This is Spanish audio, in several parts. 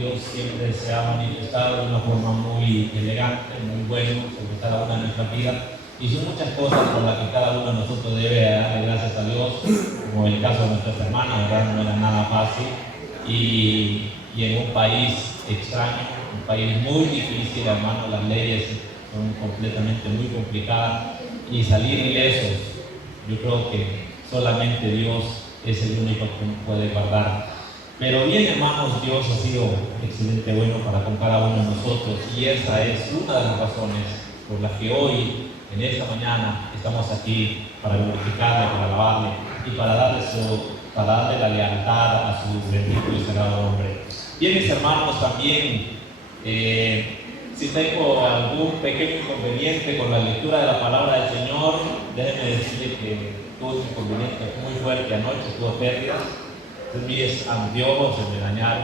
Dios siempre se ha manifestado de una forma muy elegante, muy buena sobre cada una de nuestras vidas. Y son muchas cosas por las que cada uno de nosotros debe darle gracias a Dios, como el caso de nuestras hermanas, ¿verdad? No era nada fácil. Y en un país extraño, un país muy difícil, hermano, las leyes son completamente muy complicadas. Y salir ilesos, yo creo que solamente Dios es el único que nos puede guardar. Pero bien, hermanos, Dios ha sido excelente bueno para con cada uno de nosotros, y esa es una de las razones por las que hoy, en esta mañana, estamos aquí para glorificarle, para alabarle y para darle la lealtad a su bendito y sagrado nombre. Bien, mis hermanos, también si tengo algún pequeño inconveniente con la lectura de la palabra del Señor, déjenme decirle que tuve un inconveniente muy fuerte anoche, tuve pérdidas. Entonces mis anteojos se me dañaron,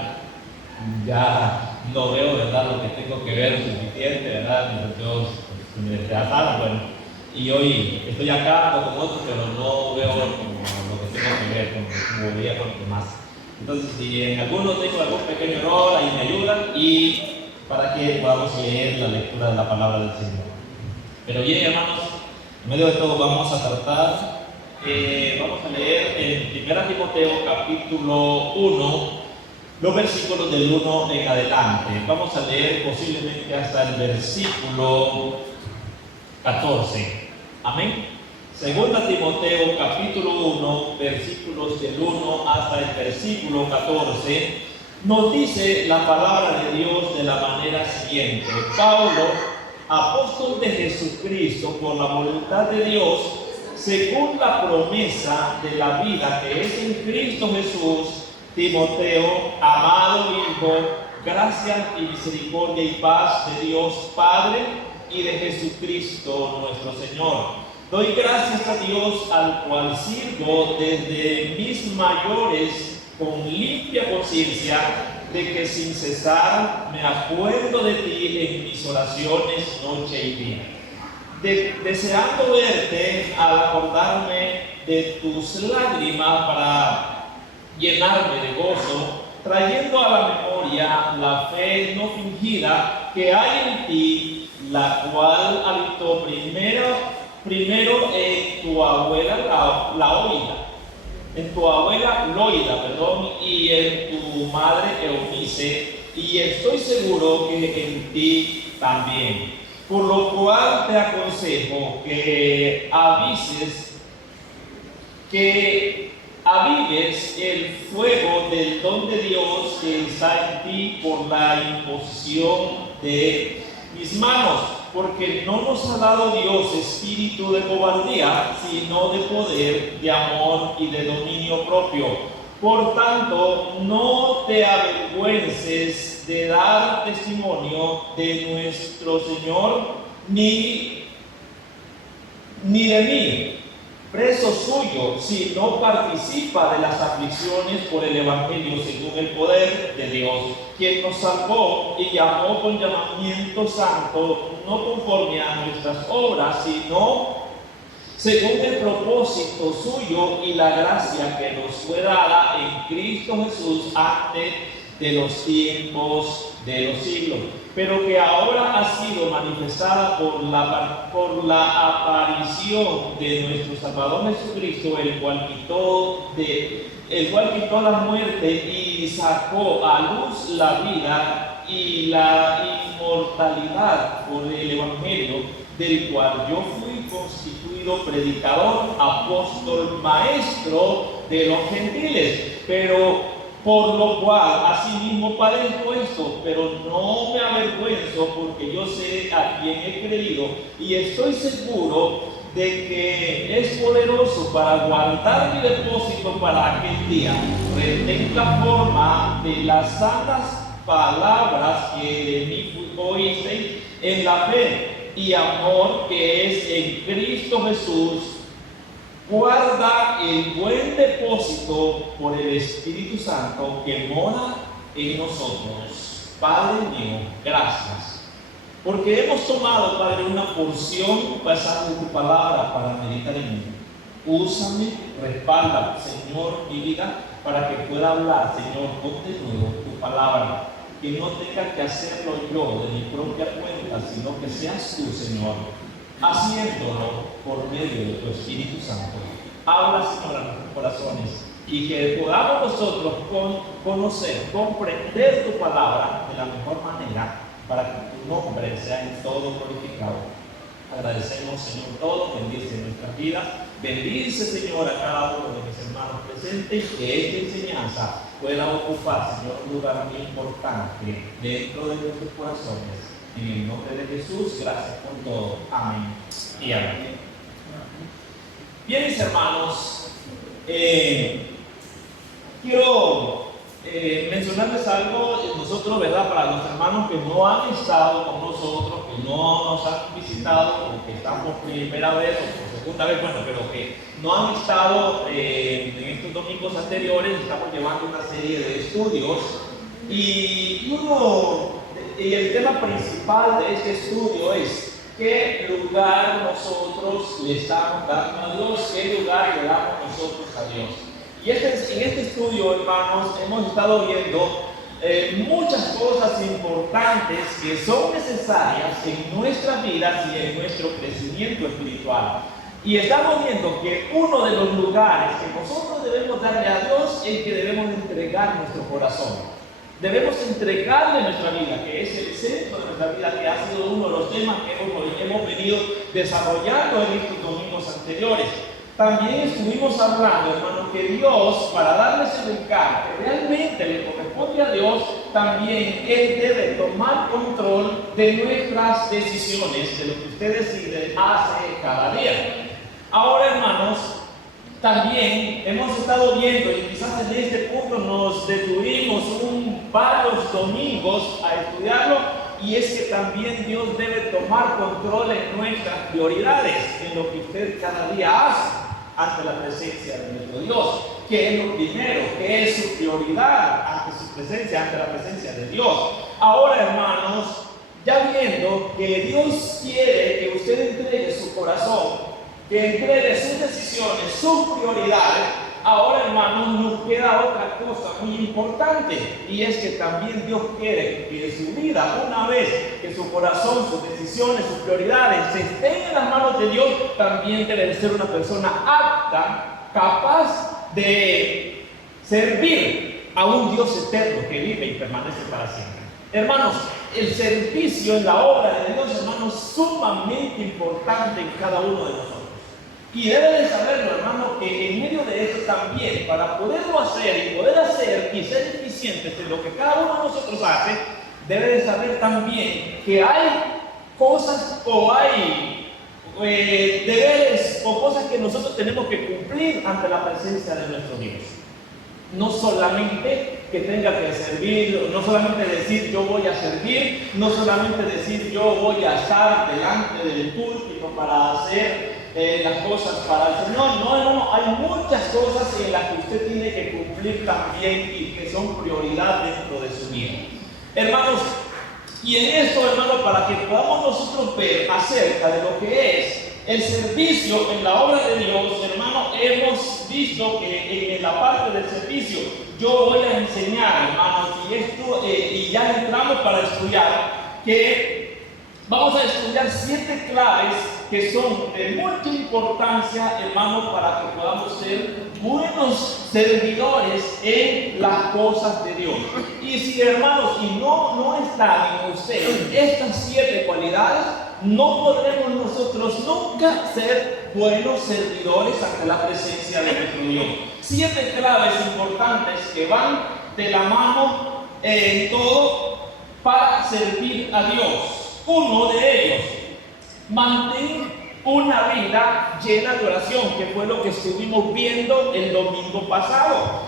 ya no veo, ¿verdad?, lo que tengo que ver suficiente, ¿verdad? Mis anteojos se me despedazaron, bueno, y hoy estoy acá con otros, pero no veo como lo que tengo que ver, como veía con los demás. Entonces, si en alguno tengo algún pequeño error, ahí me ayudan, y para que podamos leer la lectura de la palabra del Señor. Pero bien, hermanos, en medio de todo vamos a tratar. Vamos a leer en 1 Timoteo capítulo 1, los versículos del 1 en adelante. Vamos a leer posiblemente hasta el versículo 14. Amén. 2 Timoteo capítulo 1, versículos del 1 hasta el versículo 14. Nos dice la palabra de Dios de la manera siguiente: Pablo, apóstol de Jesucristo por la voluntad de Dios, según la promesa de la vida que es en Cristo Jesús, Timoteo, amado hijo, gracia y misericordia y paz de Dios Padre y de Jesucristo nuestro Señor. Doy gracias a Dios, al cual sirvo desde mis mayores con limpia conciencia, de que sin cesar me acuerdo de ti en mis oraciones noche y día, deseando verte al acordarme de tus lágrimas para llenarme de gozo, trayendo a la memoria la fe no fingida que hay en ti, la cual habitó primero en tu abuela Loida, y en tu madre Eunice, y estoy seguro que en ti también. Por lo cual te aconsejo que avives el fuego del don de Dios que está en ti por la imposición de mis manos, porque no nos ha dado Dios espíritu de cobardía, sino de poder, de amor y de dominio propio. Por tanto, no te avergüences de dar testimonio de nuestro Señor, ni de mí, preso suyo, si no participa de las aflicciones por el Evangelio según el poder de Dios, quien nos salvó y llamó con llamamiento santo, no conforme a nuestras obras, sino según el propósito suyo y la gracia que nos fue dada en Cristo Jesús antes de los tiempos de los siglos, pero que ahora ha sido manifestada por la aparición de nuestro Salvador Jesucristo, el cual quitó la muerte y sacó a luz la vida y la inmortalidad por el Evangelio, del cual yo fui constituido predicador, apóstol, maestro de los gentiles, pero por lo cual asimismo padezco esto, pero no me avergüenzo, porque yo sé a quién he creído y estoy seguro de que es poderoso para guardar mi depósito para aquel día. Retén la forma de las santas palabras que de mí oísteis en la fe y amor que es en Cristo Jesús. Guarda el buen depósito por el Espíritu Santo que mora en nosotros. Padre mío, gracias, porque hemos tomado, Padre, una porción pasada de tu palabra para meditar en ella. Úsame, respalda, Señor, mi vida, para que pueda hablar, Señor, con de nuevo tu palabra, que no tenga que hacerlo yo de mi propia cuenta, sino que seas tú, Señor, haciéndolo por medio de tu Espíritu Santo. Habla, Señor, a nuestros corazones y que podamos nosotros conocer, comprender tu palabra de la mejor manera para que tu nombre sea en todo glorificado. Agradecemos, Señor, todo, bendice nuestra vida, bendice, Señor, a cada uno de mis hermanos presentes, que esta enseñanza pueda ocupar, Señor, un lugar muy importante dentro de nuestros corazones. En el nombre de Jesús, gracias por todo. Amén y amén. Bien, mis hermanos, quiero mencionarles algo. Nosotros, ¿verdad? Para los hermanos que no han estado con nosotros, que no nos han visitado, o que están por primera vez o por segunda vez, bueno, pero que no han estado en estos domingos anteriores, estamos llevando una serie de estudios y el tema principal de este estudio es qué lugar nosotros le estamos dando a Dios, qué lugar le damos nosotros a Dios. Y en este estudio, hermanos, hemos estado viendo muchas cosas importantes que son necesarias en nuestras vidas y en nuestro crecimiento espiritual. Y estamos viendo que uno de los lugares que nosotros debemos darle a Dios es que debemos entregar nuestro corazón. Debemos entregarle nuestra vida, que es el centro de nuestra vida, que ha sido uno de los temas que hemos venido desarrollando en estos domingos anteriores. También estuvimos hablando, hermanos, que Dios, para darles el encargo que realmente le corresponde a Dios, también Él debe tomar control de nuestras decisiones, de lo que usted decide hace cada día. Ahora, hermanos, también hemos estado viendo, y quizás en este punto nos detuvimos varios domingos a estudiarlo, y es que también Dios debe tomar control en nuestras prioridades, en lo que usted cada día hace ante la presencia de nuestro Dios, que es lo primero, que es su prioridad ante su presencia, ante la presencia de Dios. Ahora, hermanos, ya viendo que Dios quiere que usted entregue su corazón, que entregue sus decisiones, sus prioridades, ahora, hermanos, nos queda otra cosa muy importante, y es que también Dios quiere que su vida, una vez que su corazón, sus decisiones, sus prioridades se estén en las manos de Dios, también debe de ser una persona apta, capaz de servir a un Dios eterno que vive y permanece para siempre. Hermanos, el servicio en la obra de Dios, hermanos, es sumamente importante en cada uno de nosotros. Y debe de saberlo, hermano, que en medio de esto también, para poderlo hacer y poder hacer y ser eficientes en lo que cada uno de nosotros hace, debe de saber también que hay cosas o hay deberes o cosas que nosotros tenemos que cumplir ante la presencia de nuestro Dios. No solamente que tenga que servir, no solamente decir yo voy a servir, no solamente decir yo voy a estar delante del púlpito para hacer las cosas para el Señor. No, hay muchas cosas en las que usted tiene que cumplir también y que son prioridad dentro de su vida. Hermanos, y en esto, hermanos, para que podamos nosotros ver acerca de lo que es el servicio en la obra de Dios, hermano, hemos visto que en la parte del servicio yo voy a enseñar, hermanos, y ya entramos para estudiar, que vamos a estudiar 7 claves que son de mucha importancia, hermanos, para que podamos ser buenos servidores en las cosas de Dios. Y si, hermanos, y no están en usted estas 7 cualidades, no podremos nosotros nunca ser buenos servidores ante la presencia de nuestro Dios. 7 claves importantes que van de la mano en todo para servir a Dios. Uno de ellos, mantén una vida llena de oración, que fue lo que estuvimos viendo el domingo pasado.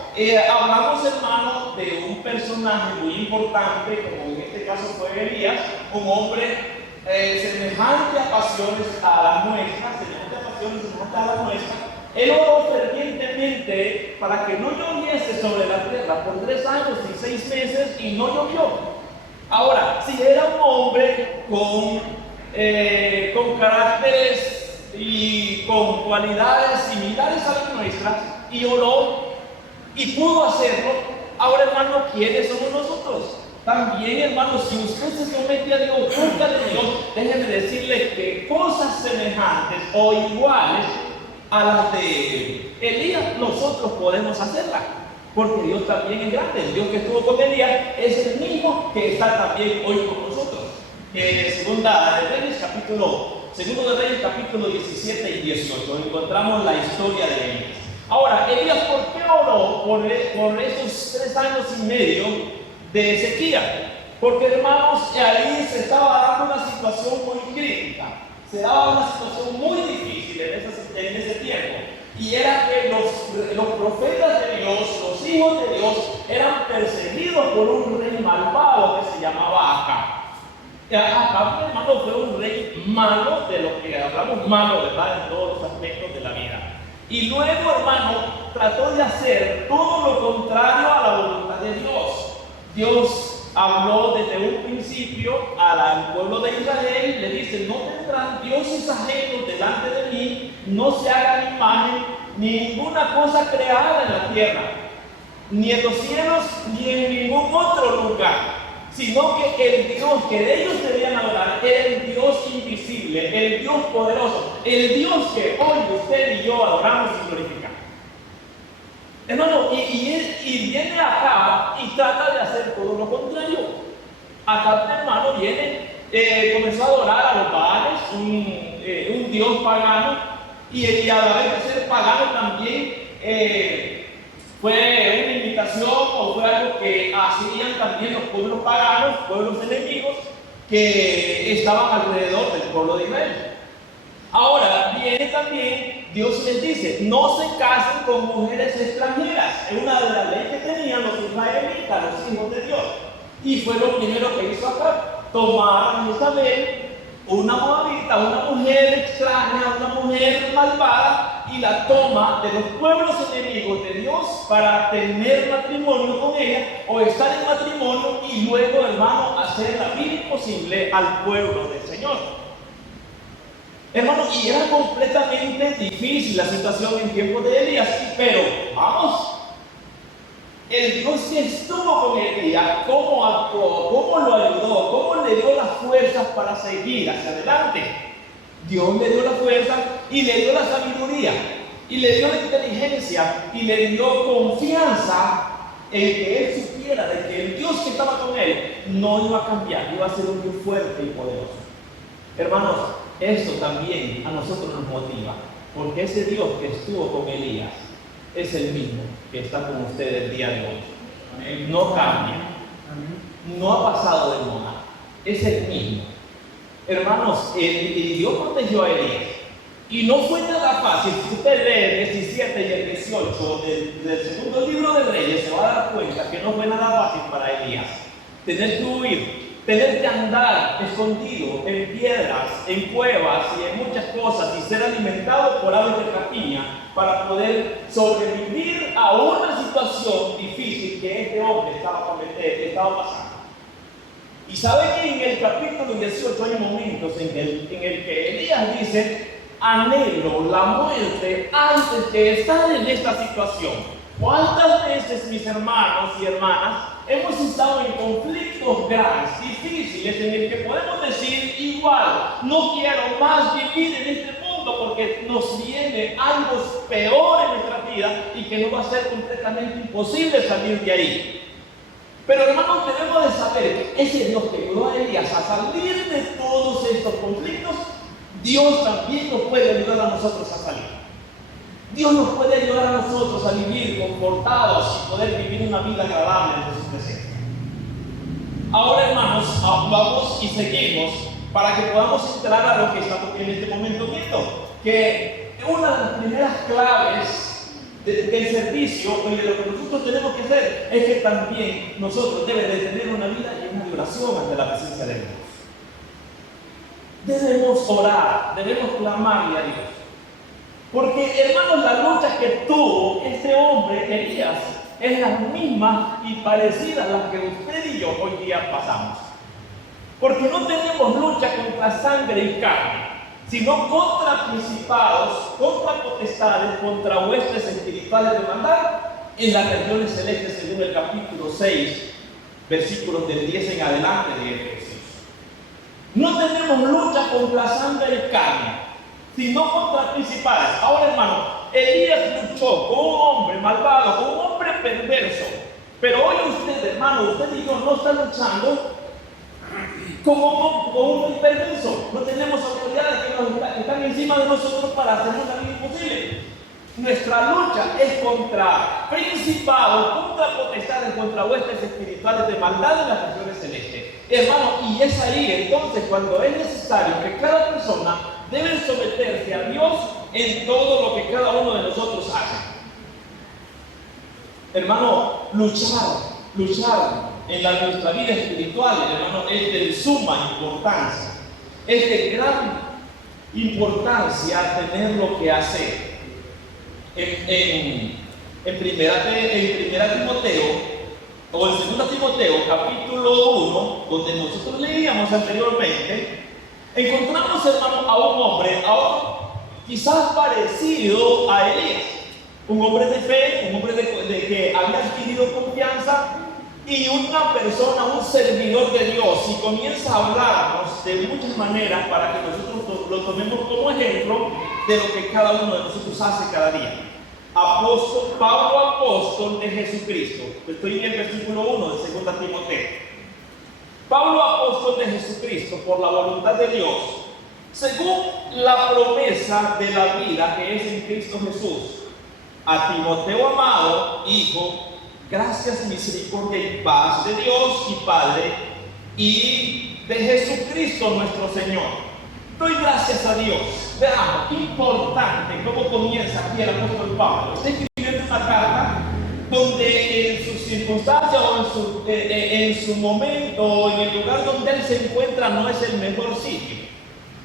Hablamos, hermano, de un personaje muy importante, como en este caso fue Elías, un hombre semejante a pasiones a la nuestra, semejante a la nuestra. Él oró fervientemente para que no lloviese sobre la tierra por 3 años y 6 meses y no llovió. Ahora, si era un hombre con caracteres y con cualidades similares a las nuestras, y oró y pudo hacerlo, ahora, hermano, ¿quiénes somos nosotros? también, hermanos, si usted se somete a Dios, busca de Dios, déjeme decirle que cosas semejantes o iguales a las de Elías, nosotros podemos hacerlas. Porque Dios también es grande. El Dios que estuvo con Elías es el mismo que está también hoy con nosotros. Segundo de Reyes, capítulo 17 y 18, encontramos la historia de Elías. Ahora, Elías, ¿por qué oró por esos 3 años y medio de sequía? Porque, hermanos, ahí se estaba dando una situación muy crítica. Se daba una situación muy difícil en ese tiempo. Y era que los profetas de Dios, los hijos de Dios, eran perseguidos por un rey malvado que se llamaba Acab. Acab, hermano, fue un rey malo, de lo que hablamos malo, ¿verdad?, en todos los aspectos de la vida. Y luego, hermano, trató de hacer todo lo contrario a la voluntad de Dios. Dios habló desde un principio al pueblo de Israel, le dice: no tendrán dioses ajenos delante de mí, no se hagan imagen, ni ninguna cosa creada en la tierra, ni en los cielos, ni en ningún otro lugar, sino que el Dios que ellos debían adorar era el Dios invisible, el Dios poderoso, el Dios que hoy usted y yo adoramos y glorificamos. Hermano, y viene acá y trata de hacer todo lo contrario. Acá, hermano, comenzó a adorar a los Baales, un dios pagano, y a la vez de ser pagano también fue una imitación o fue algo que hacían también los pueblos paganos, pueblos enemigos que estaban alrededor del pueblo de Israel. Ahora viene también, Dios les dice: no se casen con mujeres extranjeras. Es una de las leyes que tenían los israelitas, los hijos de Dios. Y fue lo primero que hizo acá: tomar a Isabel, una moabita, una mujer extraña, una mujer malvada, y la toma de los pueblos enemigos de Dios para tener matrimonio con ella o estar en matrimonio, y luego, hermano, hacer la vida imposible al pueblo del Señor. Hermano, y era completamente difícil la situación en tiempos de Elías, pero vamos, el Dios que estuvo con Elías, cómo actuó, cómo lo ayudó, cómo le dio las fuerzas para seguir hacia adelante. Dios le dio la fuerza y le dio la sabiduría y le dio la inteligencia y le dio confianza en que él supiera de que el Dios que estaba con él no iba a cambiar, iba a ser un Dios fuerte y poderoso. Hermanos, esto también a nosotros nos motiva, porque ese Dios que estuvo con Elías es el mismo que está con usted el día de hoy. Amén. No cambia. Amén. No ha pasado de moda. Es el mismo. Hermanos, Dios protegió a Elías. Y no fue nada fácil. Si usted lee el 17 y el 18 del segundo libro de Reyes, se va a dar cuenta que no fue nada fácil para Elías. Tener que huir, tener que andar escondido en piedras, en cuevas y en muchas cosas, y ser alimentado por aves de rapiña para poder sobrevivir a una situación difícil que este hombre estaba pasando. Y sabe que en el capítulo 18 hay momentos en el que Elías dice: anhelo la muerte antes de estar en esta situación. ¿Cuántas veces, mis hermanos y hermanas, hemos estado en conflictos graves, difíciles, en el que podemos decir igual: no quiero más vivir en este mundo porque nos viene algo peor en nuestra vida y que no va a ser completamente imposible salir de ahí? Pero, hermanos, debemos de saber que ese Dios que ayudó a Elías a salir de todos estos conflictos, Dios también nos puede ayudar a nosotros a salir. Dios nos puede ayudar a nosotros a vivir confortados y poder vivir una vida agradable en su presencia. Ahora, hermanos, vamos y seguimos para que podamos entrar a lo que estamos en este momento viendo, que una de las primeras claves del servicio y de lo que nosotros tenemos que hacer es que también nosotros debemos de tener una vida llena de oración ante la presencia de Dios. Debemos orar, debemos clamarle a Dios. Porque, hermanos, la lucha que tuvo este hombre, Elías, es la misma y parecida a la que usted y yo hoy día pasamos. Porque no tenemos lucha contra sangre y carne, sino contra principados, contra potestades, contra huestes espirituales de maldad en las regiones celestes, según el capítulo 6 versículos del 10 en adelante de Efesios. No tenemos lucha contra sangre y carne, sino contra principales. Ahora, hermano, Elías luchó con un hombre malvado, con un hombre perverso. Pero hoy usted, hermano, usted y yo no está luchando con un perverso. No tenemos autoridades que están encima de nosotros para hacernos la vida imposible. Nuestra lucha es contra principados, contra potestades, contra huestes espirituales de maldad en las regiones celestes. Hermano, y es ahí entonces cuando es necesario que cada persona debe someterse a Dios en todo lo que cada uno de nosotros hace. Hermano, luchar en nuestra vida espiritual, hermano, es de suma importancia. Es de gran importancia tener lo que hacer. En primera Timoteo, o en 2 Timoteo, capítulo 1, donde nosotros leíamos anteriormente, encontramos, hermano, a un hombre, quizás parecido a Elías, un hombre de fe, un hombre de que había adquirido confianza, y una persona, un servidor de Dios, y comienza a hablarnos de muchas maneras para que nosotros lo tomemos como ejemplo de lo que cada uno de nosotros hace cada día. Pablo, apóstol de Jesucristo. Estoy en el versículo 1 de 2 Timoteo. Pablo, apóstol de Jesucristo, por la voluntad de Dios, según la promesa de la vida que es en Cristo Jesús, a Timoteo, amado hijo, gracias, misericordia y paz de Dios y Padre y de Jesucristo nuestro Señor. Doy gracias a Dios. Veamos, qué importante cómo comienza aquí el apóstol Pablo. Está escribiendo una carta donde en sus circunstancias o en su momento o en el lugar donde él se encuentra no es el mejor sitio,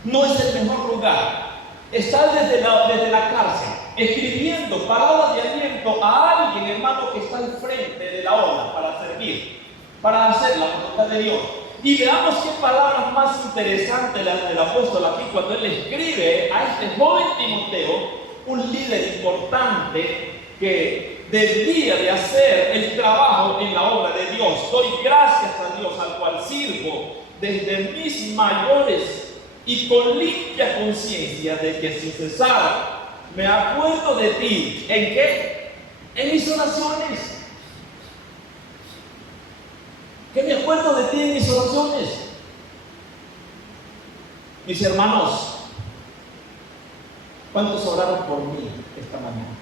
no es el mejor lugar. Está desde la cárcel escribiendo palabras de aliento a alguien, hermano, que está al frente de la obra para servir, para hacer la voluntad de Dios. Y veamos qué palabras más interesantes las del apóstol aquí cuando él escribe a este joven Timoteo, un líder importante que debía de hacer el trabajo en la obra de Dios. Doy gracias a Dios, al cual sirvo desde mis mayores y con limpia conciencia de que sin cesar me acuerdo de ti. ¿En qué? En mis oraciones. ¿Qué me acuerdo de ti en mis oraciones? Mis hermanos, ¿cuántos oraron por mí esta mañana?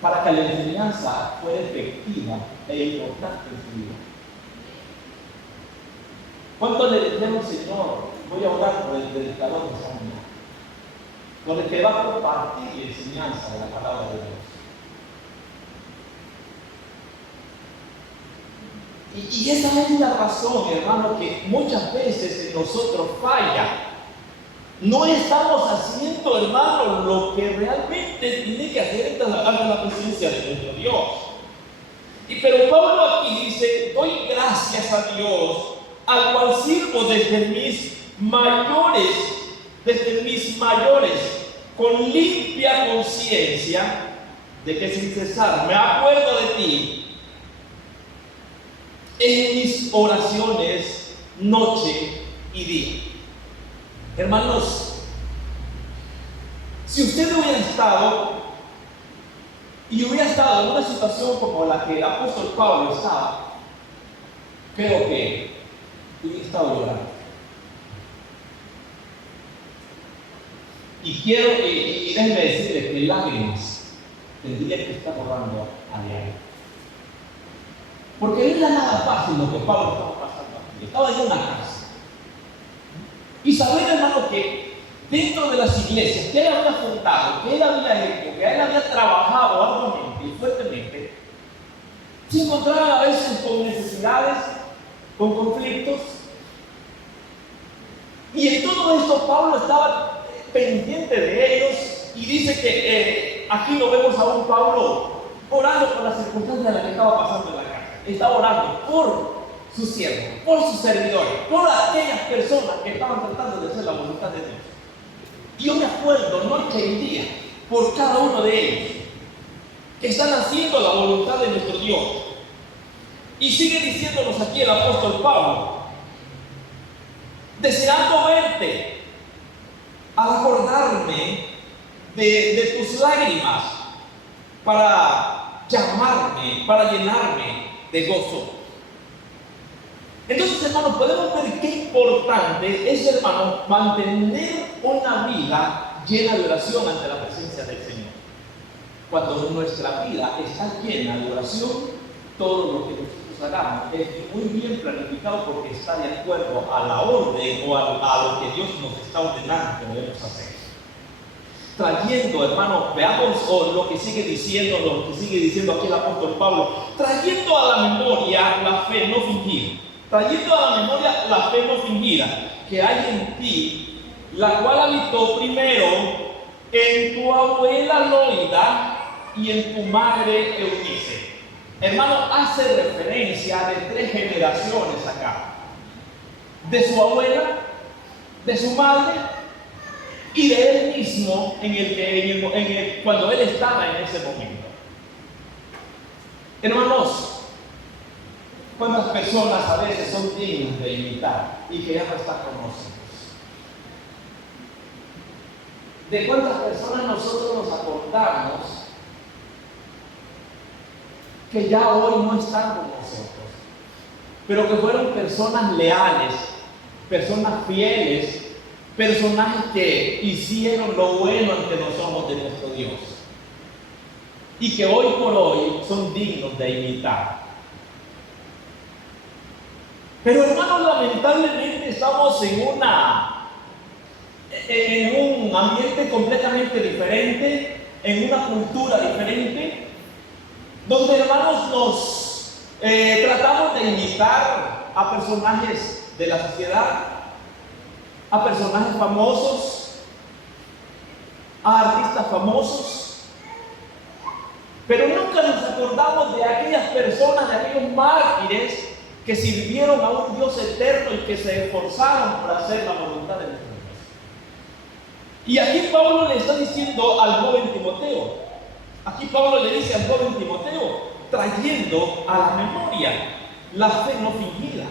Para que la enseñanza fuera efectiva e importante en su vida. ¿Cuántos le dijeron, Señor, voy a orar por el predicador de esta mañana, por el que va a compartir la enseñanza de la palabra de Dios? Y esa es la razón, hermano, que muchas veces en nosotros falla. No estamos haciendo, hermano, lo que realmente tiene que hacer ante la presencia de nuestro Dios. Pero Pablo aquí dice, doy gracias a Dios, al cual sirvo desde mis mayores, con limpia conciencia, de que sin cesar me acuerdo de ti en mis oraciones noche y día. Hermanos, si usted hubiera estado en una situación como la que el apóstol Pablo estaba, creo que hubiera estado llorando. Y déjenme decirles que lágrimas tendrían que estar rodando a diario. Porque no era nada fácil lo que Pablo estaba pasando aquí. Estaba en una casa. Y saber, hermano, que dentro de las iglesias que él había fundado, que él había hecho, que él había trabajado arduamente y fuertemente, se encontraba a veces con necesidades, con conflictos. Y en todo esto Pablo estaba pendiente de ellos y dice que aquí lo vemos a un Pablo orando por las circunstancias en las que estaba pasando en la casa. Estaba orando por su siervo, por sus servidores, por aquellas personas que estaban tratando de hacer la voluntad de Dios. Y yo me acuerdo noche y día por cada uno de ellos que están haciendo la voluntad de nuestro Dios. Y sigue diciéndonos aquí el apóstol Pablo: deseando verte, al acordarme de tus lágrimas, para llamarme, para llenarme de gozo. Entonces, hermanos, podemos ver qué importante es, hermano, mantener una vida llena de oración ante la presencia del Señor. Cuando nuestra vida está llena de oración, todo lo que nosotros hagamos es muy bien planificado, porque está de acuerdo a la orden o a lo que Dios nos está ordenando que debemos hacer. Trayendo, hermano, veamos lo que sigue diciendo aquí el apóstol Pablo, trayendo a la memoria la fe no fingida. Trayendo a la memoria la fe no fingida que hay en ti, la cual habitó primero en tu abuela Loida y en tu madre Eunice. Hermano, hace referencia de 3 generaciones acá: de su abuela, de su madre y de él mismo cuando él estaba en ese momento. Hermanos, ¿cuántas personas a veces son dignas de imitar y que ya no están con nosotros? ¿De cuántas personas nosotros nos acordamos que ya hoy no están con nosotros, pero que fueron personas leales, personas fieles, personajes que hicieron lo bueno ante los ojos de nuestro Dios y que hoy por hoy son dignos de imitar? Pero, hermanos, lamentablemente estamos en un ambiente completamente diferente, en una cultura diferente, donde, hermanos, nos tratamos de imitar a personajes de la sociedad, a personajes famosos, a artistas famosos, pero nunca nos acordamos de aquellas personas, de aquellos mártires que sirvieron a un Dios eterno y que se esforzaron por hacer la voluntad de nuestro Dios. Y aquí Pablo le está diciendo al joven Timoteo, trayendo a la memoria la fe no fingida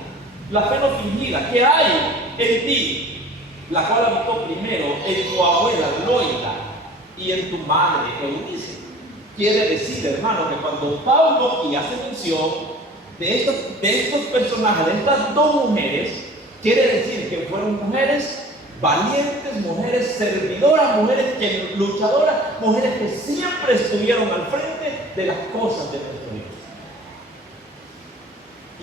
que hay en ti, la cual habitó primero en tu abuela Loida y en tu madre Eunice. Quiere decir, hermano, que cuando Pablo aquí hace mención de estos personajes, de estas 2 mujeres, quiere decir que fueron mujeres valientes, mujeres servidoras, mujeres luchadoras, mujeres que siempre estuvieron al frente de las cosas de nuestro Dios.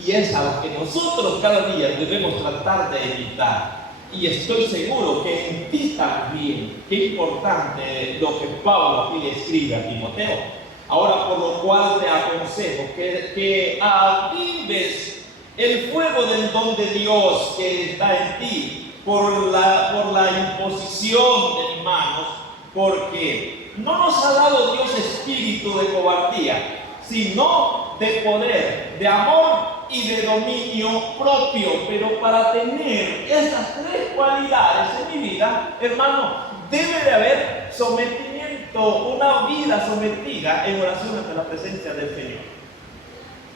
Y es a las que nosotros cada día debemos tratar de evitar. Y estoy seguro que en ti también, qué importante lo que Pablo aquí le escribe a Timoteo. Ahora, por lo cual te aconsejo que avives el fuego del don de Dios que está en ti por la imposición de mis manos, porque no nos ha dado Dios espíritu de cobardía, sino de poder, de amor y de dominio propio. Pero para tener esas 3 cualidades en mi vida, hermano, debe de haber sometimiento, una vida sometida en oración ante la presencia del Señor.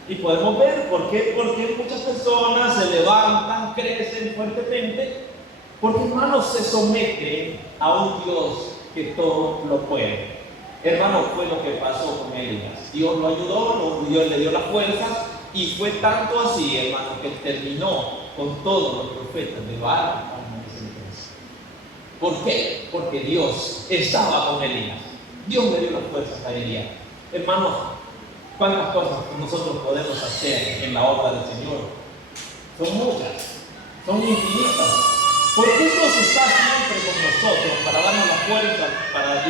Y podemos ver por qué muchas personas se levantan, crecen fuertemente, porque, hermanos, se someten a un Dios que todo lo puede. Hermano, fue lo que pasó con Elías. Dios lo ayudó, Dios le dio las fuerzas, y fue tanto así, hermano, que terminó con todos los profetas de Baal. ¿Por qué? Porque Dios estaba con Elías. Dios le dio las fuerzas a Elías. Hermanos, ¿cuántas cosas nosotros podemos hacer en la obra del Señor? Son muchas, son infinitas. ¿Por qué Dios está siempre con nosotros para darnos la fuerza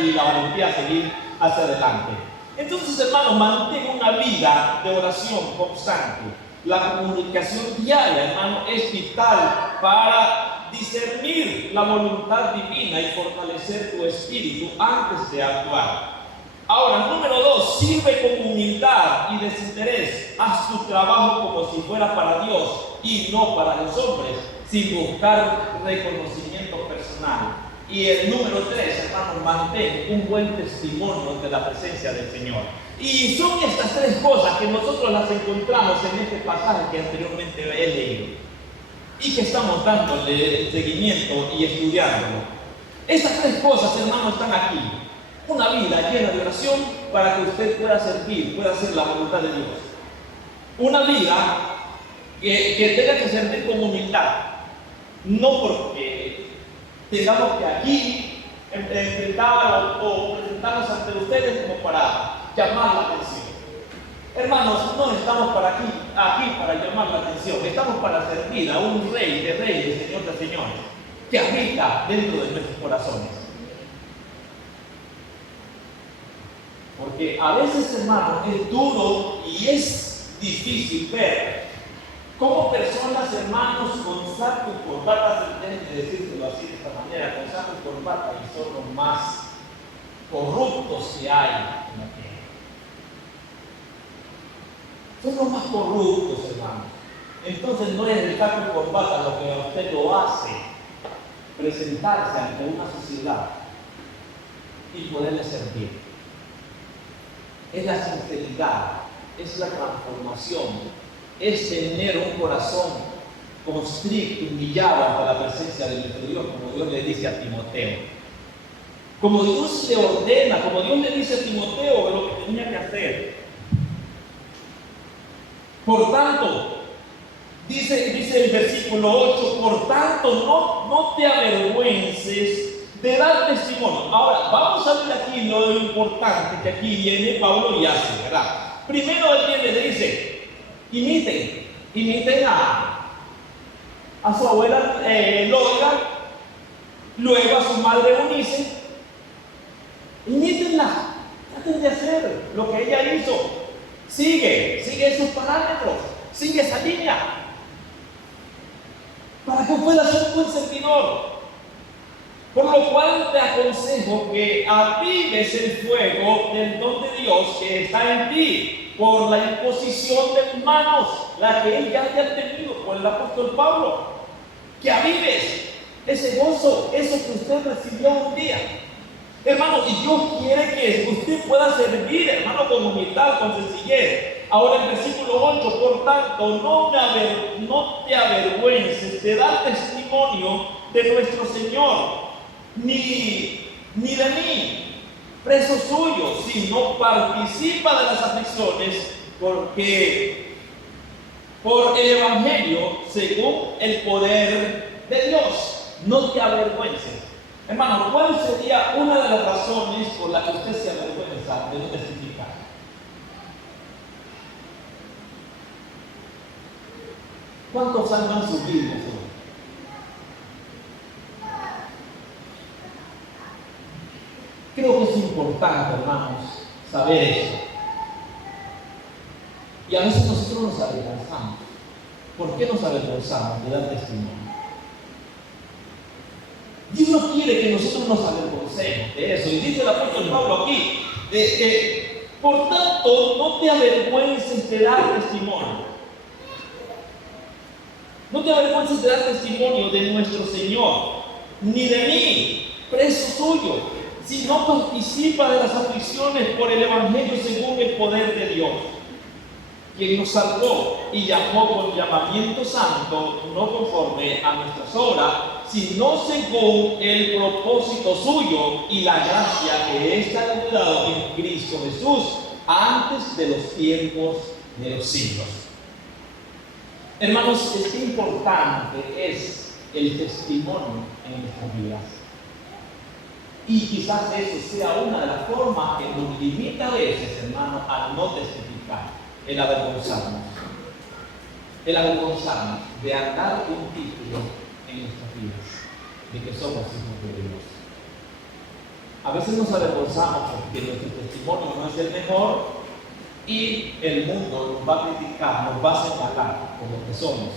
y la valentía a seguir hacia adelante? Entonces, hermanos, mantén una vida de oración constante. La comunicación diaria, hermano, es vital para discernir la voluntad divina y fortalecer tu espíritu antes de actuar. Ahora, número 2, sirve con humildad y desinterés. Haz tu trabajo como si fuera para Dios y no para los hombres, sin buscar reconocimiento personal. Y el número 3, hermanos, mantén un buen testimonio de la presencia del Señor. Y son estas 3 cosas que nosotros las encontramos en este pasaje que anteriormente he leído y que estamos dándole seguimiento y estudiándolo. Estas 3 cosas, hermanos, están aquí. Una vida llena de oración para que usted pueda servir, pueda hacer la voluntad de Dios. Una vida que tenga que servir con humildad, no porque tengamos que aquí enfrentar o presentarnos ante ustedes como para llamar la atención. Hermanos, no estamos aquí para llamar la atención, estamos para servir a un Rey de reyes, Señor de señores, que habita dentro de nuestros corazones. Porque a veces, hermanos, es duro y es difícil ver cómo personas, hermanos, con saco y corbata, se tienen que decírselo así de esta manera, con saco y corbata, y son los más corruptos que hay en la tierra. Son los más corruptos, hermanos. Entonces no es el saco y corbata lo que a usted lo hace presentarse ante una sociedad y poderle servir. Es la sinceridad, es la transformación, es tener un corazón constricto, humillado ante la presencia de nuestro Dios, como Dios le dice a Timoteo. Como Dios le ordena, como Dios le dice a Timoteo lo que tenía que hacer. Por tanto, dice el versículo 8, por tanto no te avergüences de dar testimonio. Ahora, vamos a ver aquí lo importante que aquí viene Pablo y hace, ¿verdad? Primero él viene y le dice, imiten a su abuela Loida, luego a su madre Eunice, imítenla, traten de hacer lo que ella hizo, sigue esos parámetros, sigue esa línea, para que puedas ser un buen servidor. Por lo cual te aconsejo que avives el fuego del don de Dios que está en ti por la imposición de manos, la que él ya había tenido por el apóstol Pablo. Que avives ese gozo, eso que usted recibió un día. Hermano, y Dios quiere que usted pueda servir, hermano, con humildad, con sencillez. Ahora el versículo 8, por tanto, no te avergüences de dar testimonio de nuestro Señor, ni de mí, preso suyo, sino participa de las aflicciones, porque por el Evangelio, según el poder de Dios. No te avergüences. Hermano, ¿cuál sería una de las razones por las que usted se avergüenza de no testificar? ¿Cuántos han subido eso? Creo que es importante, hermanos, saber eso. Y a veces nosotros nos avergonzamos. ¿Por qué nos avergonzamos de dar testimonio? Dios no quiere que nosotros nos avergoncemos de eso. Y dice el apóstol Pablo aquí, por tanto, no te avergüences de dar testimonio. No te avergüences de dar testimonio de nuestro Señor, ni de mí, preso suyo, sino participa de las aflicciones por el Evangelio según el poder de Dios, quien nos salvó y llamó con llamamiento santo, no conforme a nuestras obras, sino según el propósito suyo y la gracia que está dado en Cristo Jesús antes de los tiempos de los siglos. Hermanos, es importante es el testimonio en nuestras vidas. Y quizás eso sea una de las formas que nos limita a veces, hermano, a no testificar, el avergonzarnos de andar un título en nuestras vidas, de que somos hijos de Dios. A veces nos avergonzamos porque nuestro testimonio no es el mejor y el mundo nos va a criticar, nos va a señalar por lo que somos,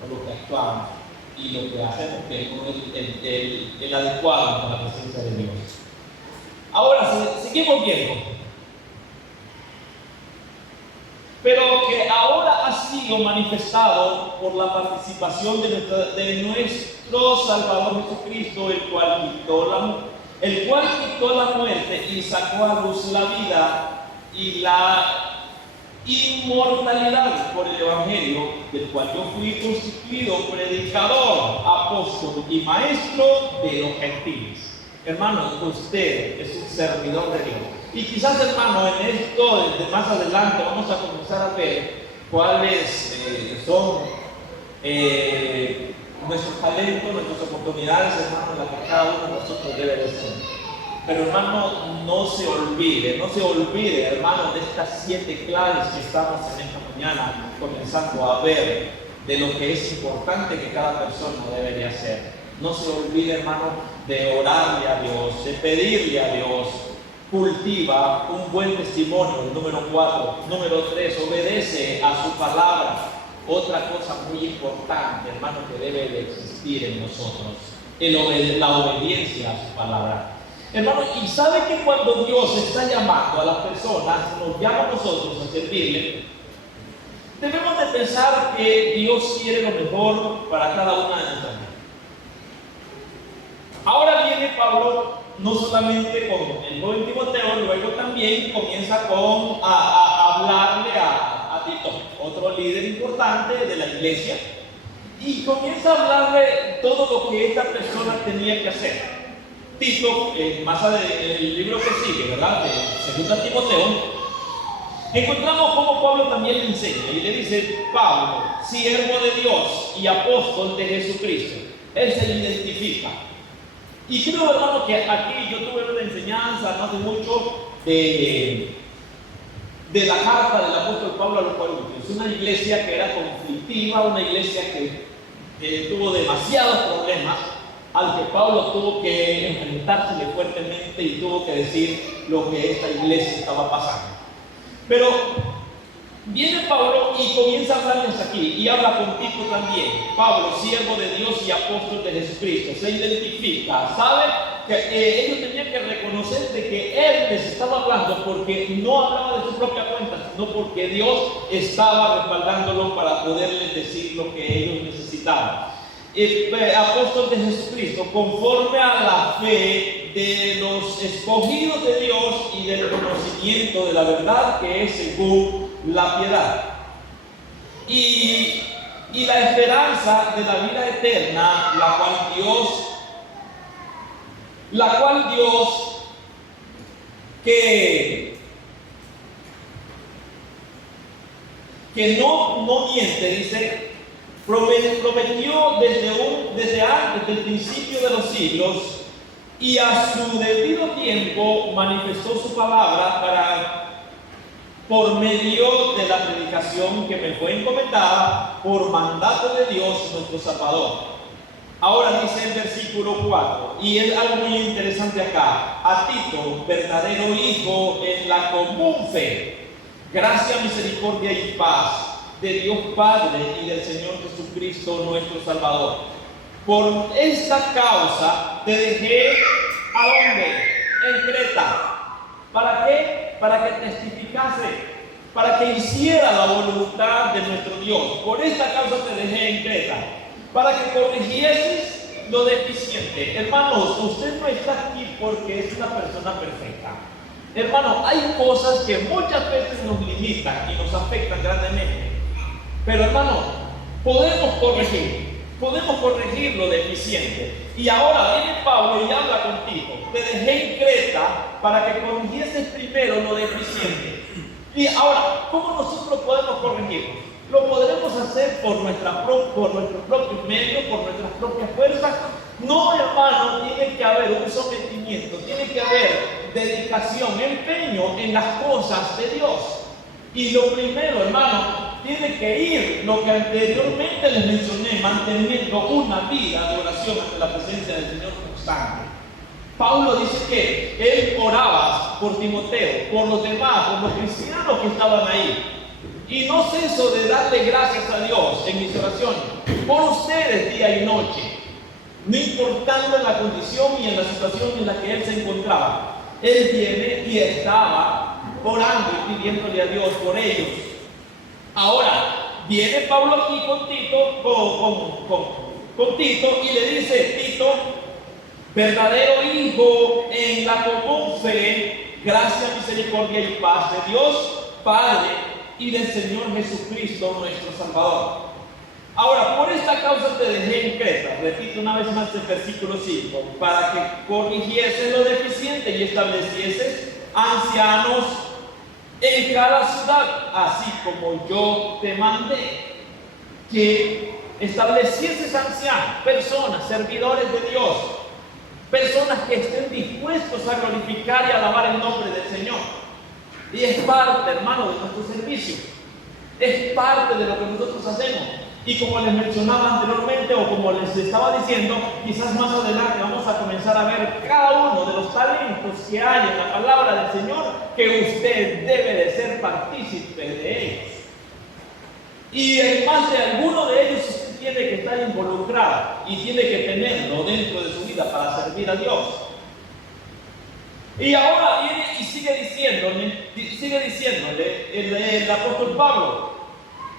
por lo que actuamos y lo que hacemos que no es el adecuado para la presencia de Dios. Ahora, seguimos viendo. pero que ahora ha sido manifestado por la participación de nuestro Salvador Jesucristo, el cual quitó la muerte y sacó a luz la vida y la inmortalidad por el Evangelio, del cual yo fui constituido predicador, apóstol y maestro de los gentiles. Hermano, usted es un servidor de Dios. Y quizás, hermano, en esto, desde más adelante, vamos a comenzar a ver cuáles son nuestros talentos, nuestras oportunidades, hermano, en las que cada uno de nosotros debe de ser. Pero, hermano, no se olvide, hermano, de estas 7 claves que estamos en esta mañana comenzando a ver de lo que es importante que cada persona debe de hacer. No se olvide, hermano, de orarle a Dios, de pedirle a Dios. Cultiva un buen testimonio, el número 4. Número 3, obedece a su palabra. Otra cosa muy importante, hermano, que debe de existir en nosotros, la obediencia a su palabra. Hermano, y sabe que cuando Dios está llamando a las personas, nos llama a nosotros a servirle, debemos de pensar que Dios quiere lo mejor para cada una de nuestras vidas. Ahora viene Pablo no solamente con el joven Timoteo, luego también comienza a hablarle a Tito, otro líder importante de la iglesia, y comienza a hablarle todo lo que esta persona tenía que hacer. Tito, más adelante, en el libro que sigue, ¿verdad?, de 2 Timoteo, encontramos cómo Pablo también le enseña y le dice: Pablo, siervo de Dios y apóstol de Jesucristo. Él se identifica. Y creo, hermano, que aquí yo tuve una enseñanza no hace mucho de la carta del apóstol Pablo a los Corintios. Una iglesia que era conflictiva, una iglesia que tuvo demasiados problemas, al que Pablo tuvo que enfrentársele fuertemente y tuvo que decir lo que esta iglesia estaba pasando. Pero viene Pablo y comienza a hablarles aquí, y habla con Tito también. Pablo, siervo de Dios y apóstol de Jesucristo, se identifica, sabe que ellos tenían que reconocer de que él les estaba hablando porque no hablaba de su propia cuenta, sino porque Dios estaba respaldándolo para poderles decir lo que ellos necesitaban. Apóstol de Jesucristo, conforme a la fe de los escogidos de Dios y del conocimiento de la verdad que es según la piedad, y la esperanza de la vida eterna, la cual Dios que no miente, dice, prometió desde antes del principio de los siglos, y a su debido tiempo manifestó su palabra por medio de la predicación que me fue encomendada por mandato de Dios nuestro Salvador. Ahora dice el versículo 4, y es algo muy interesante acá: a Tito, verdadero hijo en la común fe, gracia, misericordia y paz de Dios Padre y del Señor Jesucristo nuestro Salvador. Por esta causa te dejé, ¿a dónde? En Creta. ¿Para qué? Para que testificase, para que hiciera la voluntad de nuestro Dios. Por esta causa te dejé en Creta, para que corrigieses lo deficiente. Hermanos, usted no está aquí porque es una persona perfecta. Hermano, hay cosas que muchas veces nos limitan y nos afectan grandemente. Pero, hermano, podemos corregir lo deficiente. Y ahora viene Pablo y habla contigo: te dejé en Creta para que corrigieses primero lo deficiente. Y ahora, ¿cómo nosotros podemos corregirlo? Lo podremos hacer por nuestros propios medios, por nuestras propias fuerzas. No, hermano, tiene que haber un sometimiento, tiene que haber dedicación, empeño en las cosas de Dios. Y lo primero, hermano, tiene que ir, lo que anteriormente les mencioné, manteniendo una vida de oración ante la presencia del Señor constante. Pablo dice que él oraba por Timoteo, por los demás, por los cristianos que estaban ahí. Y no ceso de darle gracias a Dios en mis oraciones por ustedes día y noche, no importando en la condición y en la situación en la que él se encontraba. Él viene y estaba orando y pidiéndole a Dios por ellos. Ahora, viene Pablo aquí con Tito, con Tito y le dice: Tito, verdadero hijo en la común fe, gracia, misericordia y paz de Dios Padre y del Señor Jesucristo nuestro Salvador. Ahora, por esta causa te dejé en Creta, repito una vez más el versículo 5, para que corrigieses lo deficiente y establecieses ancianos en cada ciudad, así como yo te mandé, que establecieses ancianos, personas, servidores de Dios, personas que estén dispuestos a glorificar y alabar el nombre del Señor. Y es parte, hermano, de nuestro servicio, es parte de lo que nosotros hacemos. Y como les mencionaba anteriormente, o como les estaba diciendo, quizás más adelante vamos a comenzar a ver cada uno de los talentos que hay en la palabra del Señor, que usted debe de ser partícipe de ellos. Y en más de alguno de ellos usted tiene que estar involucrado y tiene que tenerlo dentro de su vida para servir a Dios. Y ahora viene y sigue diciéndole el apóstol Pablo: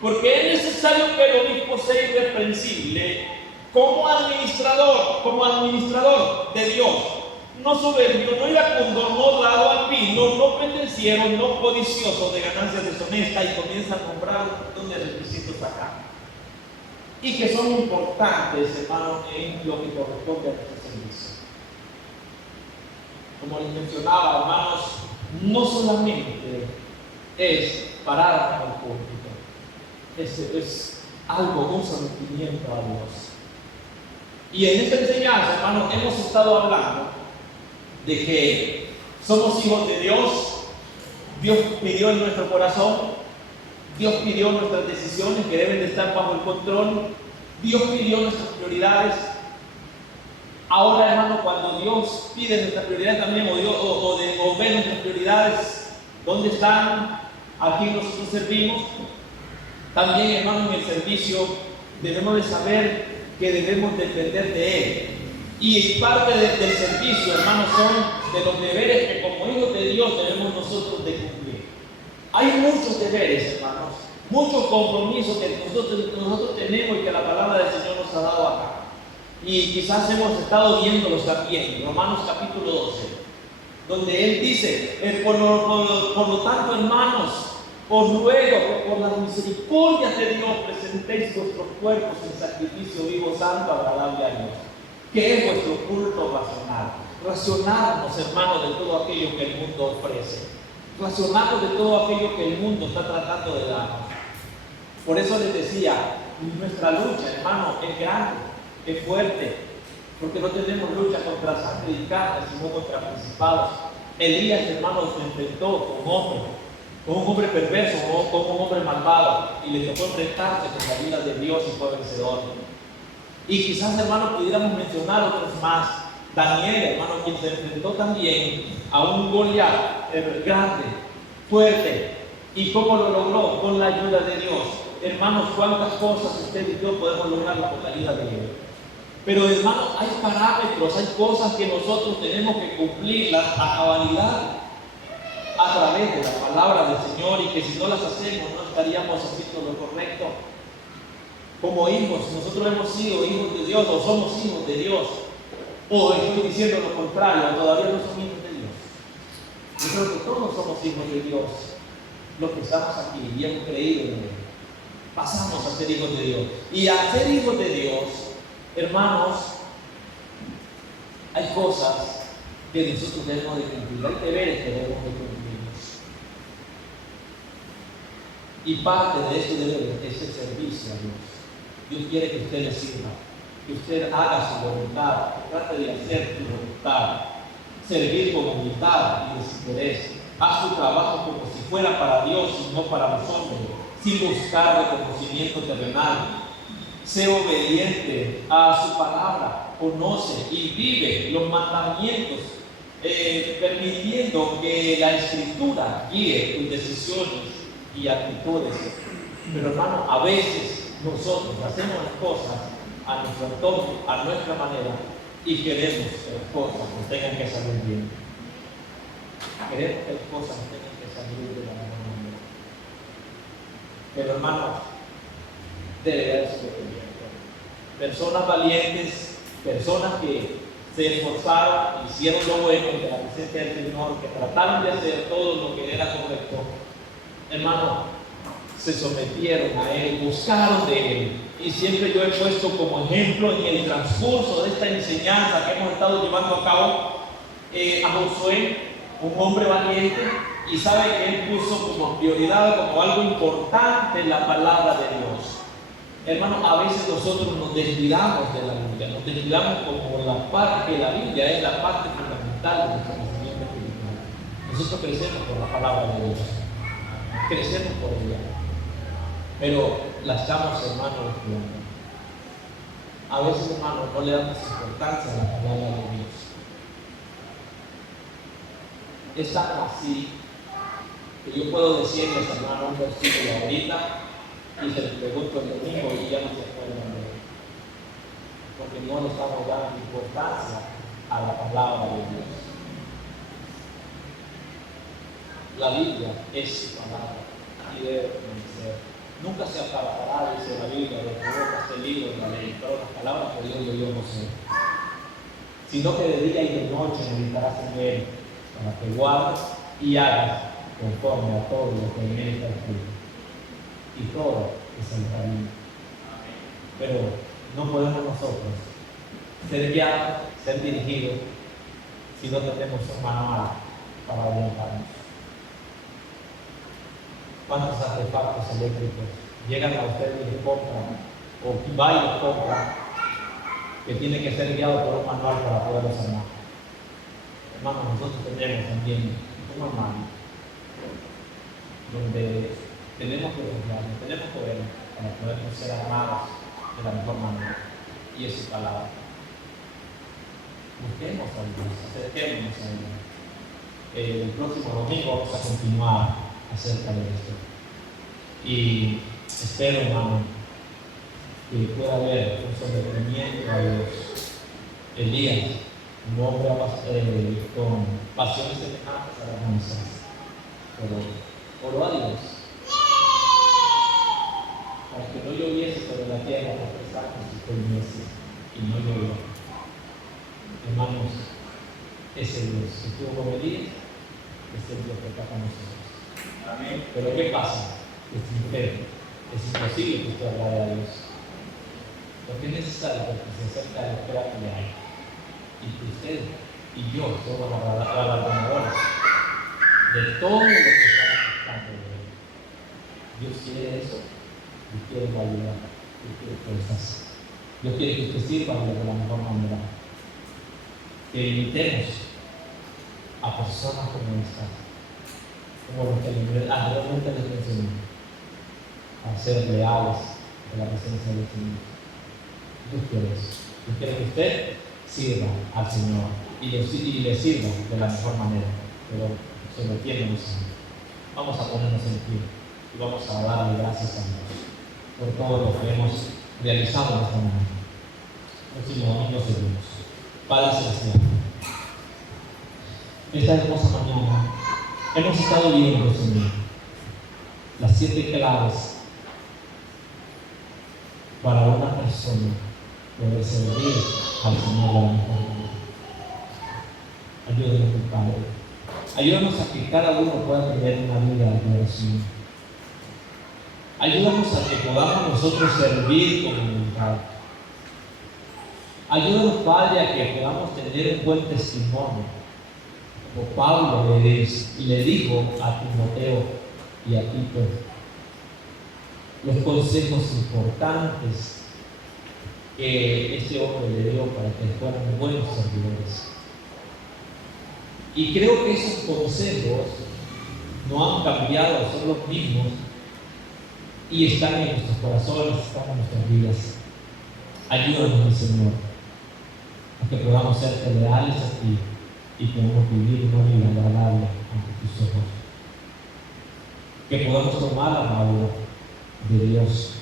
porque es necesario que el obispo sea irreprensible como administrador de Dios, no soberbio, no iracundo, no dado al vino, no pretenciero, no codicioso de ganancias deshonestas, y comienza a nombrar un montón de requisitos acá, y que son importantes, hermanos, en lo que corresponde a nuestro servicio. Como les mencionaba, hermanos, no solamente es parar al público, es algo, un sometimiento a Dios. Y en esta enseñanza, hermanos, hemos estado hablando de que somos hijos de Dios. Dios pidió en nuestro corazón, Dios pidió nuestras decisiones que deben de estar bajo el control, Dios pidió nuestras prioridades. Ahora, hermano, cuando Dios pide nuestras prioridades también, o ve nuestras prioridades, ¿dónde están? Aquí nosotros servimos. También, hermano, en el servicio debemos de saber que debemos depender de Él. Y parte del servicio, hermano, son de los deberes que como hijos de Dios debemos nosotros de cumplir. Hay muchos deberes, hermanos, muchos compromisos que nosotros tenemos y que la palabra del Señor nos ha dado acá. Y quizás hemos estado viéndolos también, Romanos capítulo 12, donde Él dice: por lo tanto, hermanos, os ruego que por las misericordias de Dios presentéis vuestros cuerpos en sacrificio vivo, santo, agradable a Dios, que es vuestro culto racional. Racionarnos, hermanos, de todo aquello que el mundo ofrece, racionarnos de todo aquello que el mundo está tratando de darnos. Por eso les decía, nuestra lucha, hermano, es grande, es fuerte, porque no tenemos lucha contra sangre y carne, sino contra principados. Elías, hermano, se enfrentó con un hombre perverso, con un hombre malvado, y le tocó enfrentarse con la vida de Dios y fue vencedor. Y quizás, hermano, pudiéramos mencionar otros más. Daniel, hermano, quien se enfrentó también a un Goliat grande, fuerte. ¿Y cómo lo logró? Con la ayuda de Dios. Hermanos, cuántas cosas usted y yo podemos lograr con la ayuda de Dios. Pero, hermanos, hay parámetros, hay cosas que nosotros tenemos que cumplirlas a cabalidad a través de la palabra del Señor, y que si no las hacemos no estaríamos haciendo lo correcto. Como hijos, nosotros hemos sido hijos de Dios, o somos hijos de Dios, o estoy diciendo lo contrario, todavía no somos hijos de Dios. Yo creo que todos somos hijos de Dios, los que estamos aquí y hemos creído en Él. Pasamos a ser hijos de Dios, y a ser hijos de Dios, hermanos, hay cosas que nosotros debemos de cumplir, hay deberes que debemos de cumplir. Y parte de ese deber es el servicio a Dios. Dios quiere que usted le sirva, que usted haga su voluntad, que trate de hacer su voluntad, servir con humildad y desinterés. Haz su trabajo como si fuera para Dios y no para los hombres, sin buscar reconocimiento terrenal. Sé obediente a su palabra, conoce y vive los mandamientos, permitiendo que la Escritura guíe tus decisiones y actitudes. Pero, hermano, a veces nosotros hacemos las cosas a nuestro antojo, a nuestra manera, y queremos que las cosas nos tengan que salir bien. Queremos que las cosas nos tengan que salir de la mejor manera. Pero hermanos, debe haber sufrimiento. Personas valientes, personas que se esforzaron, hicieron lo bueno de la presencia del Señor, que trataron de hacer todo lo que era correcto, hermano, se sometieron a Él, buscaron de Él. Y siempre yo he puesto como ejemplo en el transcurso de esta enseñanza que hemos estado llevando a cabo a Josué, un hombre valiente, y sabe que él puso como prioridad, como algo importante la palabra de Dios. Hermano, a veces nosotros nos descuidamos de la Biblia, nos descuidamos como la parte que la Biblia es la parte fundamental de nuestro conocimiento espiritual. Nosotros crecemos por la palabra de Dios, crecemos por ella, pero la estamos, hermano, descuidando. A veces, hermano, no le damos importancia a la palabra de Dios. Es tan así que yo puedo decirles, hermano, un versículo ahorita y se les pregunto el domingo y ya no se acuerdan de él, porque no le estamos dando importancia a la palabra de Dios. La Biblia es su palabra y debe permanecer. Nunca se apartará, dice la Biblia, de tu boca este libro de la ley, todas las palabras que Dios le dio a José, sino que de día y de noche meditarás en él, para que guardes y hagas conforme a todo lo que en él está escrito. Y todo es el camino. Pero no podemos nosotros ser guiados, ser dirigidos, si no tenemos un manual para orientarnos. ¿Cuántos artefactos eléctricos llegan a ustedes y les compran, o va y les compran, que tiene que ser guiado por un manual para poderlos armar? Hermanos, nosotros tenemos también un manual donde tenemos que confiarnos, tenemos que ver para poder ser armados de la mejor manera, y es su palabra. Busquemos a Dios, acerquémonos a Él. El próximo domingo vamos a continuar acerca de esto. Y espero, hermano, que pueda haber un sometimiento a Dios. Elías, un hombre con pasiones semejantes a las nuestras, pero oró a Dios para que no lloviese sobre la tierra por 3 años y 3 meses, y no llovió. Hermanos, ese Dios que estuvo con Elías es el Dios que está con nosotros. Amén. Pero ¿qué pasa? Es sin fe, es imposible que usted agrade a Dios. Lo que es necesario es que se acerque a la espera que le hay, y que usted y yo somos galardonadores de todo lo que está buscando de Él. Dios quiere eso, Dios quiere la ayuda, Dios quiere cosas. Dios quiere que usted sirva de la mejor manera. Que imitemos a personas como estas, como los que anteriormente les mencioné, a ser leales a la presencia del Señor. Dios quiere eso. Dios quiere que usted sirva al Señor y le sirva de la mejor manera, pero sometiéndonos a Él. Vamos a ponernos en pie y vamos a darle gracias a Dios por todo lo que hemos realizado en esta mañana. Próximo domingo seguimos. Padre Celestial, esta hermosa mañana hemos estado viendo, Señor, las 7 claves para una persona poder servir al Señor de la mejor manera. Ayúdanos, mi Padre. Ayúdanos a que cada uno pueda tener una vida de oración. Ayúdanos a que podamos nosotros servir con humildad. Ayúdanos, Padre, a que podamos tener un buen testimonio. Como Pablo le dijo a Timoteo y a Tito, los consejos importantes que este hombre le dio para que fueran buenos servidores. Y creo que esos consejos no han cambiado, son los mismos y están en nuestros corazones, están en nuestras vidas. Ayúdanos, mi Señor, a que podamos ser leales a Ti y podamos vivir una vida agradable ante Tus ojos. Que podamos tomar la palabra de Dios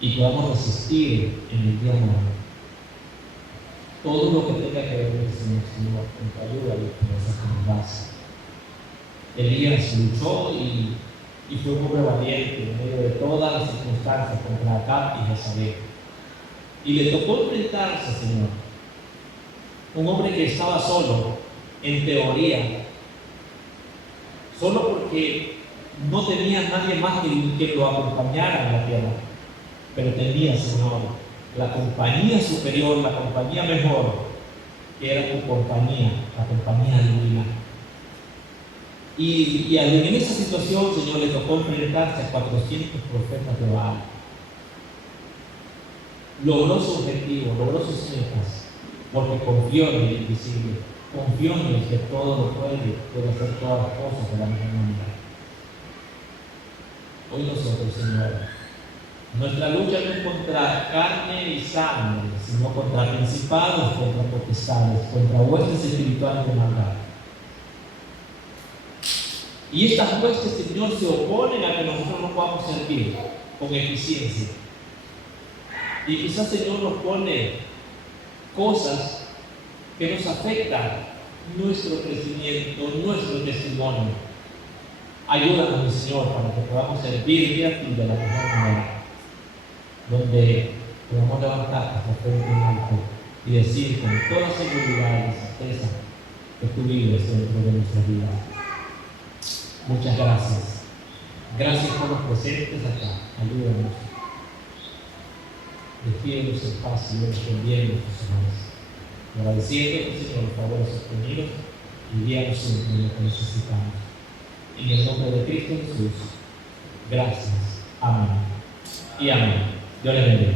y podamos resistir en el día malo todo lo que tenga que ver con el Señor, con tu ayuda y con esa que nos das. Elías luchó y y fue un hombre valiente en medio de todas las circunstancias contra Acab y Jezabel. Y le tocó enfrentarse, Señor, un hombre que estaba solo, en teoría, solo porque no tenía nadie más que lo acompañara en la tierra, pero tenía, Señor, la compañía superior, la compañía mejor, que era tu compañía, la compañía divina. Y en esa situación, Señor, le tocó enfrentarse a 400 profetas de Baal. Logró su objetivo, logró sus metas, porque confió en el invisible, confió en el que todo lo puede hacer todas las cosas de la misma manera. Hoy nosotros, Señor, nuestra lucha no es contra carne y sangre, sino contra principados, contra potestades, contra huestes espirituales de maldad. Y estas huestes, Señor, se oponen a que nosotros nos podamos servir con eficiencia. Y quizás, Señor, nos pone cosas que nos afectan nuestro crecimiento, nuestro testimonio. Ayúdanos, Señor, para que podamos servirte a ti de la mejor manera, donde podamos levantar nuestra frente en alto y decir con toda seguridad y certeza que tú vives dentro de nuestra vida. Muchas gracias. Gracias por los presentes acá. Ayúdanos. Defiéndonos en paz y defendiendo tus amores. Agradeciéndote, Señor, los favores sostenidos y guíanos siempre en lo que necesitamos. En el nombre de Cristo Jesús. Gracias. Amén. Y amén. Dios les bendiga.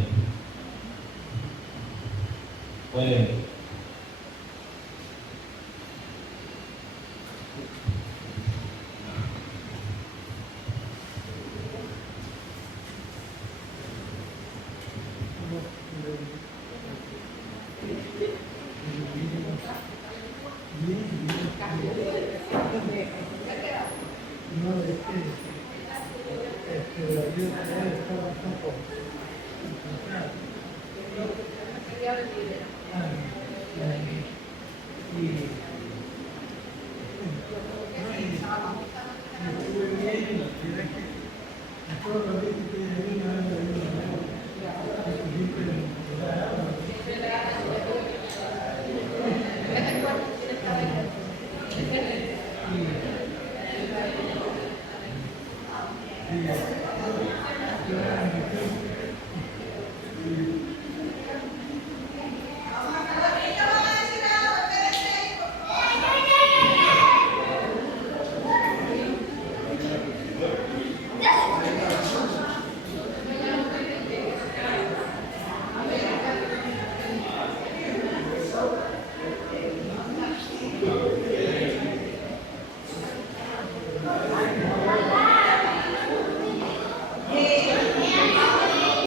Pueden. Toda la vez que